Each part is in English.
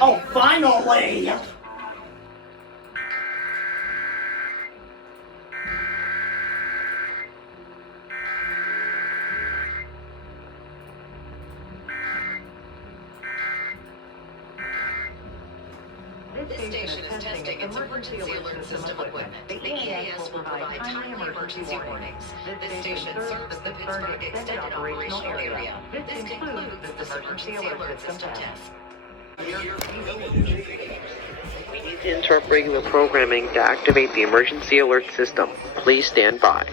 Oh, finally! This station is testing its emergency alert system equipment. The EAS will provide timely emergency warnings. This station serves the Pittsburgh Extended Operational Area. This concludes this emergency alert system test. We need to interrupt regular programming to activate the emergency alert system. Please stand by.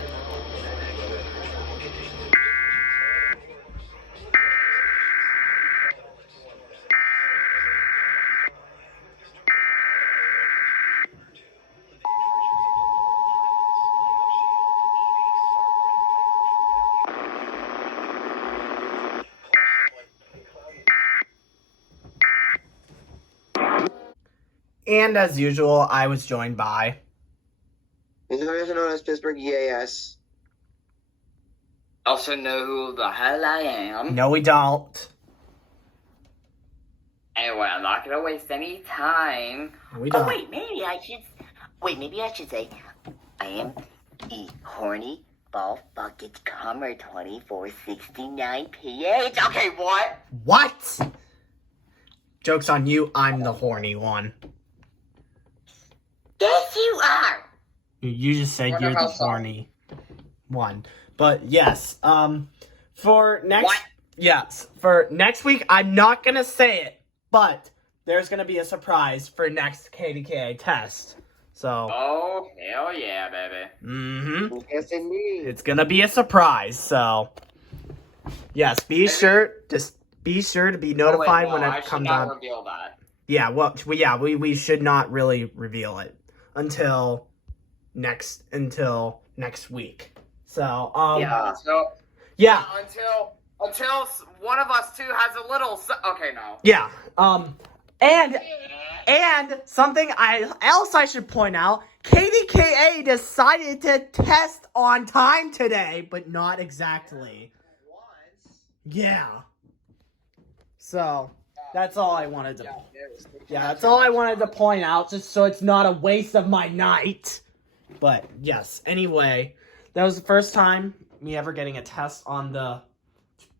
And as usual, I was joined by... Also known as Pittsburgh EAS. Also know who the hell I am. No, we don't. Anyway, I'm not gonna waste any time. We don't. Oh, wait, maybe I should say, I am a horny ball bucket comer 2469 PH. Okay, what? What? Joke's on you, I'm the horny one. Yes, you are. You just said Wonder you're the how so. horny one. But yes, for next... What? Yes, for next week, I'm not gonna say it, but there's gonna be a surprise for next Kdkd test. So... Oh, hell yeah, baby. Mm-hmm. Yes, indeed. It's gonna be a surprise, so... Yes, be sure to be notified when I it should comes not out. reveal that. Yeah, well, we should not really reveal it until next week. So, Yeah. So, yeah, until one of us two has a little... Okay, no. yeah, and something else I should point out, Kdkd decided to test on time today, but not exactly. Yeah. So, that's all I wanted to... Yeah, that's all I wanted to point out, just so it's not a waste of my night. But, yes, anyway, that was the first time me ever getting a test on the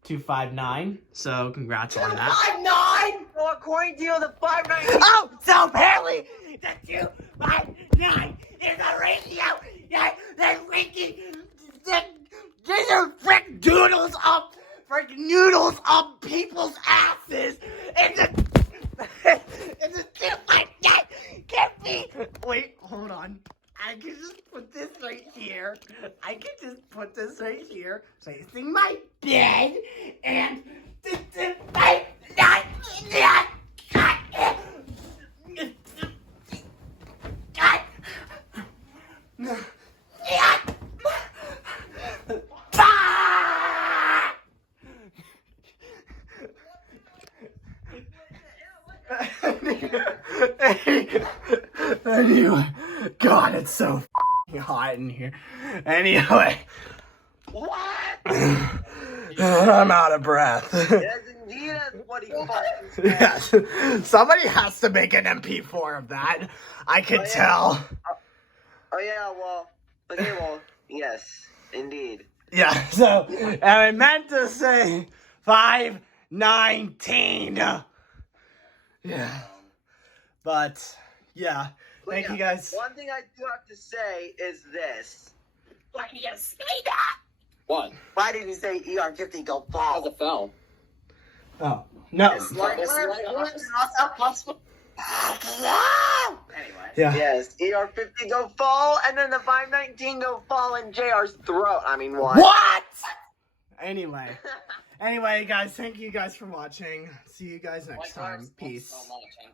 259, so congrats on that. 259? Well, according to you, the 590. Oh, so apparently the 259 is a ratio that's freaking... These are frick noodles up people's asses, and the 259 can't be... Wait, hold on. I can just put this right here. Facing my bed, and Anyway, God, it's so hot in here. Anyway, What? I'm out of breath. Yes, indeed, that's what he fucking said. Yes, somebody has to make an MP4 of that. I could yeah. tell. Oh, yeah, well. Okay, well, yes, indeed. Yeah, so, and I meant to say 519. Yeah. But, yeah. Thank you guys. One thing I do have to say is this. Why do you say that? What? Why did you say ER50 go How's ball? it fell? Oh, no. It's like, It's like- Anyway. Yeah. Yes, ER50 go fall, and then the 519 go fall in JR's throat. I mean, what? What? Anyway, guys, thank you guys for watching. See you guys next time. Peace. So much.